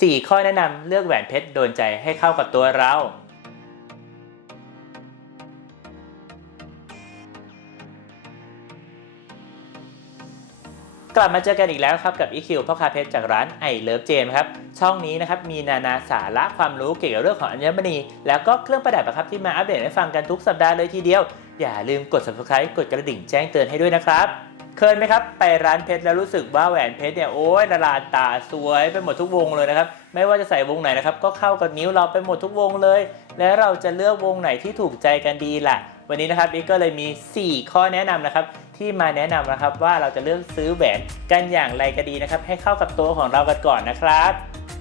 4 ข้อแนะนำเลือกแหวนเพชรโดนใจให้เข้ากับตัวเรา กลับมาเจอกันอีกแล้วครับกับ EQ พ่อค้าเพชรจากร้านไอเลิฟเจมครับ ช่องนี้นะครับมีนานาสาระความรู้เกี่ยวกับเรื่องของอัญมณี แล้วก็เครื่องประดับนะครับที่มาอัปเดตให้ฟังกันทุกสัปดาห์เลยทีเดียว อย่าลืมกด subscribe กดกระดิ่งแจ้งเตือนให้ด้วยนะครับ เคยไหมครับ ไปร้านเพชรแล้วรู้สึกว่าแหวนเพชรเนี่ยโอ้ยละลานตาสวยไปหมดทุกวงเลยนะครับ ไม่ว่าจะใส่วงไหนนะครับ ก็เข้ากับนิ้วเราไปหมดทุกวงเลย แล้วเราจะเลือกวงไหนที่ถูกใจกันดีล่ะ วันนี้นะครับอีกก็เลยมี 4 ข้อแนะนำนะครับที่มาแนะนำนะครับว่าเราจะเลือกซื้อแหวนกันอย่างไรก็ดีนะครับ ให้เข้ากับตัวของเรากันก่อนนะครับ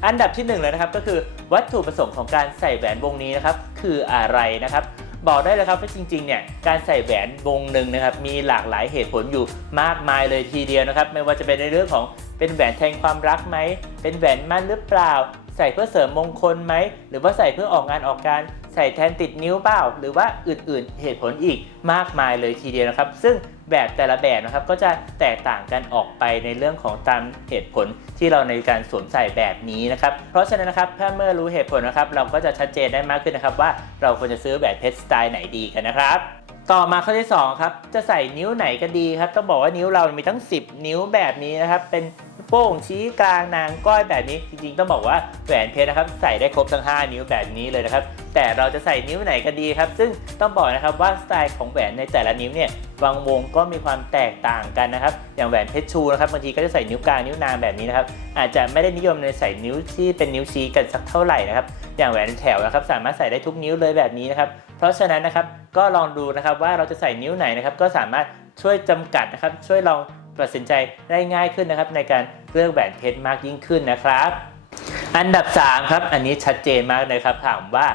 อันดับที่หนึ่งเลยนะครับก็คือวัตถุประสงค์ของการใส่แหวนวงนี้นะครับคืออะไรนะครับ บอกได้เลยครับว่าจริงๆเนี่ยการใส่แหวนวงหนึ่งนะครับมีหลากหลายเหตุผลอยู่มากมายเลยทีเดียวนะครับ ไม่ว่าจะเป็นในเรื่องของเป็นแหวนแทนความรักไหมเป็นแหวนมั่นหรือเปล่า ใส่เพื่อเสริมมงคลไหม หรือว่าใส่เพื่อออกงานออกการใส่แทนติดนิ้วเปล่า หรือว่าอื่นๆ เหตุผลอีกมากมายเลยทีเดียวนะครับ ซึ่งแบบแต่ละแบบนะครับก็จะแตกต่างกันออกไปในเรื่องของตามเหตุผลที่เราในการสวมใส่แบบนี้นะครับ เพราะฉะนั้นนะครับถ้าเมื่อรู้เหตุผลนะครับ เราก็จะชัดเจนได้มากขึ้นนะครับ ว่าเราควรจะซื้อแหวนเพชรสไตล์ไหนดีกันนะครับต่อมาข้อที่2ครับจะใส่นิ้วไหนก็ดีครับต้องบอกว่านิ้วเรามีทั้ง 10 นิ้วแบบนี้นะครับเป็น โป้งชี้กลางนางก้อยแบบนี้ จริงๆ ต้องบอกว่าแหวนเพชรนะครับใส่ได้ครบทั้ง 5 นิ้วแบบนี้เลยนะครับ แต่เราจะใส่นิ้วไหนก็ดีครับ ซึ่งต้องบอกนะครับว่าสไตล์ของแหวนในแต่ละนิ้วเนี่ยบางวงก็มีความแตกต่างกันนะครับ อย่างแหวนเพชรชูนะครับบางทีก็จะใส่นิ้วกลางนิ้วนางแบบนี้นะครับ อาจจะไม่ได้นิยมในใส่นิ้วที่เป็นนิ้วชี้กันสักเท่าไหร่นะครับอย่างแหวนแถวนะครับสามารถใส่ได้ทุกนิ้วเลยแบบนี้นะครับ เพราะฉะนั้นนะครับก็ลองดูนะครับว่าเราจะใส่นิ้วไหนนะครับก็สามารถช่วยจำกัดนะครับช่วยลอง ตัดสินใจได้ง่ายขึ้นนะครับในการเลือกแหวนเพชรมากยิ่งขึ้นนะครับ อันดับ3ครับอันนี้ชัดเจนมากเลยครับถามว่า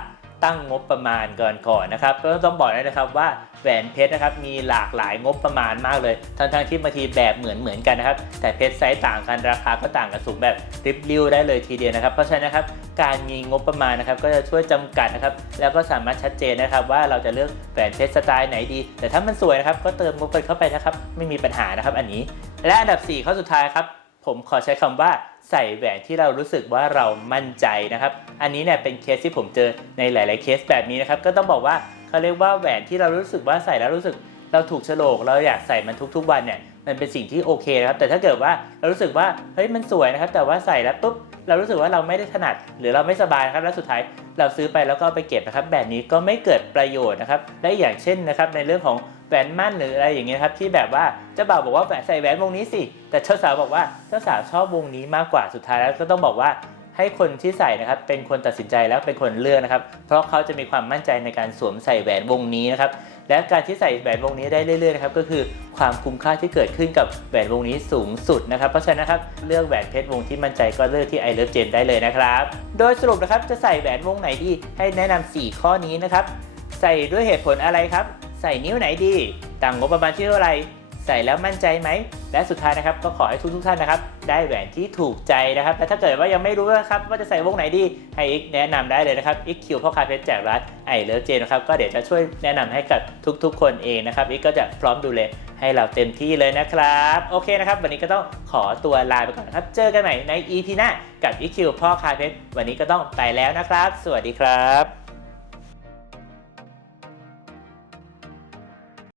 ตั้งงบประมาณก่อนก่อนนะครับก็ต้องบอกเลยนะครับว่าแหวนเพชรนะครับมีหลากหลายงบประมาณมากเลย ทั้งทั้งๆที่บางทีแบบเหมือนเหมือนกันนะครับ แต่เพชรไซส์ต่างกันราคาก็ต่างกันสูงแบบริบลิวได้เลยทีเดียวนะครับ เพราะฉะนั้นนะครับการมีงบประมาณนะครับก็จะช่วยจำกัดนะครับแล้วก็สามารถชัดเจนนะครับว่าเราจะเลือกแหวนเพชรสไตล์ไหนดี แต่ถ้ามันสวยนะครับก็เติมงบไปเข้าไปนะครับไม่มีปัญหานะครับอันนี้ และอันดับ 4 ข้อสุดท้ายครับ ผมขอใช้คำว่าใส่แหวนที่เรารู้สึกว่าเรามั่นใจนะครับ อันนี้เนี่ยเป็นเคสที่ผมเจอในหลาย ๆ เคสแบบนี้นะครับ ก็ต้องบอกว่าเขาเรียกว่าแหวนที่เรารู้สึกว่าใส่แล้วรู้สึกเราถูกโฉลกเราอยากใส่มันทุก ๆ วันเนี่ยมันเป็นสิ่งที่โอเคนะครับ แต่ถ้าเกิดว่าเรารู้สึกว่าเฮ้ยมันสวยนะครับ แต่ว่าใส่แล้วปุ๊บเรารู้สึกว่าเราไม่ได้ถนัด หรือเราไม่สบายครับแล้วสุดท้ายเราซื้อไปแล้วก็ไปเก็บนะครับ แบบนี้ก็ไม่เกิดประโยชน์นะครับและอย่างเช่นนะครับในเรื่องของ หวนมั่นหรืออะไรอย่างเงี้ยครับที่แบบว่าเจ้าบ่าวบอกว่าแใส่แหวนวงนี้สิ แต่เจ้าสาวบอกว่าเจ้าสาวชอบวงนี้มากกว่าสุดท้ายแล้วก็ต้องบอกว่าให้คนที่ใส่นะครับเป็นคนตัดสินใจแล้วเป็นคนเลือกนะครับ เพราะเขาจะมีความมั่นใจในการสวมใส่แหวนวงนี้นะครับและการที่ใส่แหวนวงนี้ได้เรื่อยๆนะครับก็คือความคุ้มค่าที่เกิดขึ้นกับแหวนวงนี้สูงสุดนะครับ เพราะฉะนั้นนะครับเลือกแหวนเพชรวงที่มั่นใจก็เลือกที่ I Love Gem ได้เลยนะครับ โดยสรุปนะครับจะใส่แหวนวงไหนดีให้แนะนำ4ข้อนี้นะครับใส่ด้วยเหตุผลอะไรครับ ใส่นิ้วไหนดี ต่างงบประมาณที่เท่าไหร่ใส่แล้วมั่นใจไหม และสุดท้ายนะครับก็ขอให้ทุกทุกท่านนะครับ ได้แหวนที่ถูกใจนะครับและถ้าเกิดว่ายังไม่รู้นะครับว่าจะใส่วงไหนดีให้อีกแนะนำได้เลยนะครับอีกคิวพ่อค้าเพชรจากร้านไอเลิฟเจนนะครับก็เดี๋ยวจะช่วยแนะนำให้กับทุกๆ คนเองนะครับอีกก็จะพร้อมดูแลให้เราเต็มที่เลยนะครับ โอเคนะครับ วันนี้ก็ต้องขอตัวลาไปก่อนนะครับ เจอกันใหม่ใน EP หน้ากับอีคิวพ่อค้าเพชรวันนี้ก็ต้องไปแล้วนะครับ สวัสดีครับ